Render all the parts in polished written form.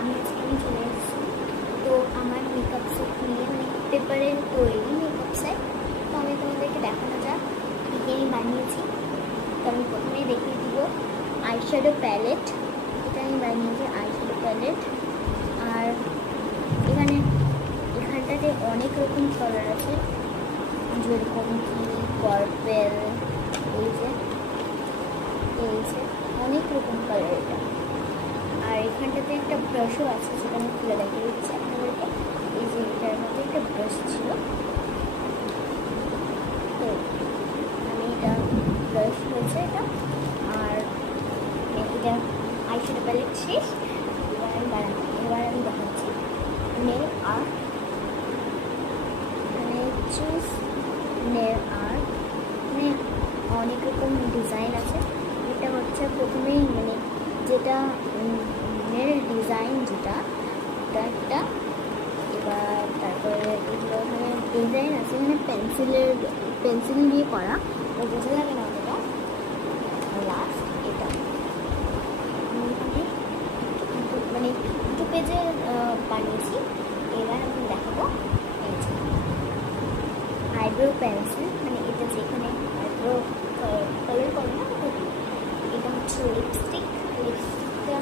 আমি চলে এসেছি। তো আমার মেকআপ সেট নিয়ে মানে পেপারের তৈরি মেকআপ সেট, তো আমি তোমাদেরকে দেখানো যাক কী কী আমি বানিয়েছি। তো আমি প্রথমেই দেখিয়ে দিব আইশ্যাডো প্যালেট। এটা আমি বানিয়েছি আইশ্যাডো প্যালেট। আর এখানটাতে অনেক রকম কালার আছে, যেরকম কি পার্পেল, এই যে অনেক রকম কালার এটা। আর এখানটাতে একটা ব্রাশও আছে, সেটা আমি খুলে দেখিয়ে দিচ্ছি আপনাদেরকে। এই যে এটার মধ্যে একটা ব্রাশ ছিল, তো আমি এটা ব্রাশ হয়েছে এটা। আর এটা আইশ্যাডো প্যালেট শেষ। এবার আমি দেখাচ্ছি নেল আর্ট, মানে চুজ নেল আর্ট, মানে অনেক রকম ডিজাইন আছে। এটা হচ্ছে প্রথমেই মানে যেটা নেল ডিজাইন, যেটা একটা। এবার তারপরে এগুলো মানে ডিজাইন আছে, মানে পেন্সিল দিয়ে করা, ও বোঝা যাবে না অতটা। লাস্ট এটা মানে 2 পেজে বানিয়েছি। এবার আমি দেখাবো আইব্রো পেন্সিল, মানে এটা যেখানে আইব্রো কালার করে না, এটা হচ্ছে লিপস্টিক এটা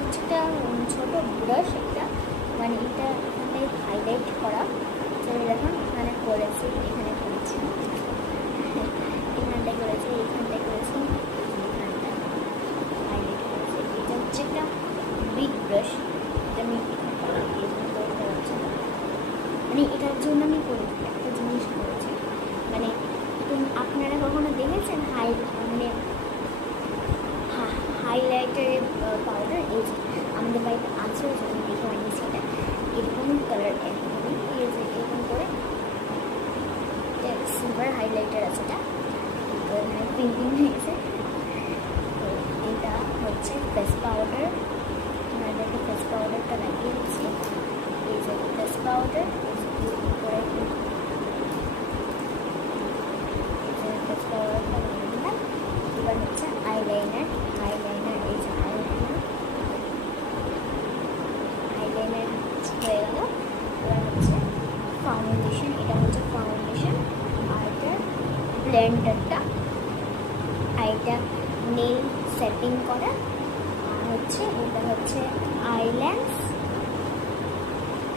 হচ্ছে একটা ছোটো ব্রাশ একটা, মানে এটা এখানটায় হাইলাইট করা। চলে দেখুন এখানে করেছি, এখানটায় করেছি, এখানটায় হাইলাইট করেছি। এটা হচ্ছে একটা বিগ ব্রাশ, এটা আমি মানে এটার জন্য আমি করেছি একটা জিনিস করেছি। মানে আপনারা কখনো দেখেছেন মানে হাইলাইটারের পাউডার? এই যে আমাদের বাড়িতে আছে, আমি দেখে বানিয়েছি। এটা এরকম কালার, একদমই এই যে এরকম করে সিলভার হাইলাইটার আছে, এটা পিঙ্কিং হয়ে গেছে। তো এটা হচ্ছে ফেস পাউডার, আমাদেরকে ফেস পাউডারটা লাগিয়ে দিচ্ছি। এই যে ফেস পাউডার করে ফেস পাউডারটা লাগিয়ে দিলাম। এবার হচ্ছে আইলাইনার, এই যে আইলাইনার হয়ে গেল। এবার হচ্ছে ফাউন্ডেশন, এটা হচ্ছে ফাউন্ডেশন। আর এটা ব্লেন্ডারটা, আর এটা নেল সেটিং করা। আর হচ্ছে এটা হচ্ছে আইল্যাশ,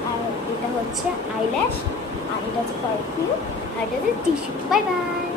আর এটা হচ্ছে আইল্যাশ, আর এটা হচ্ছে পারফিউম, আর এটা হচ্ছে টিস্যু। Bye bye.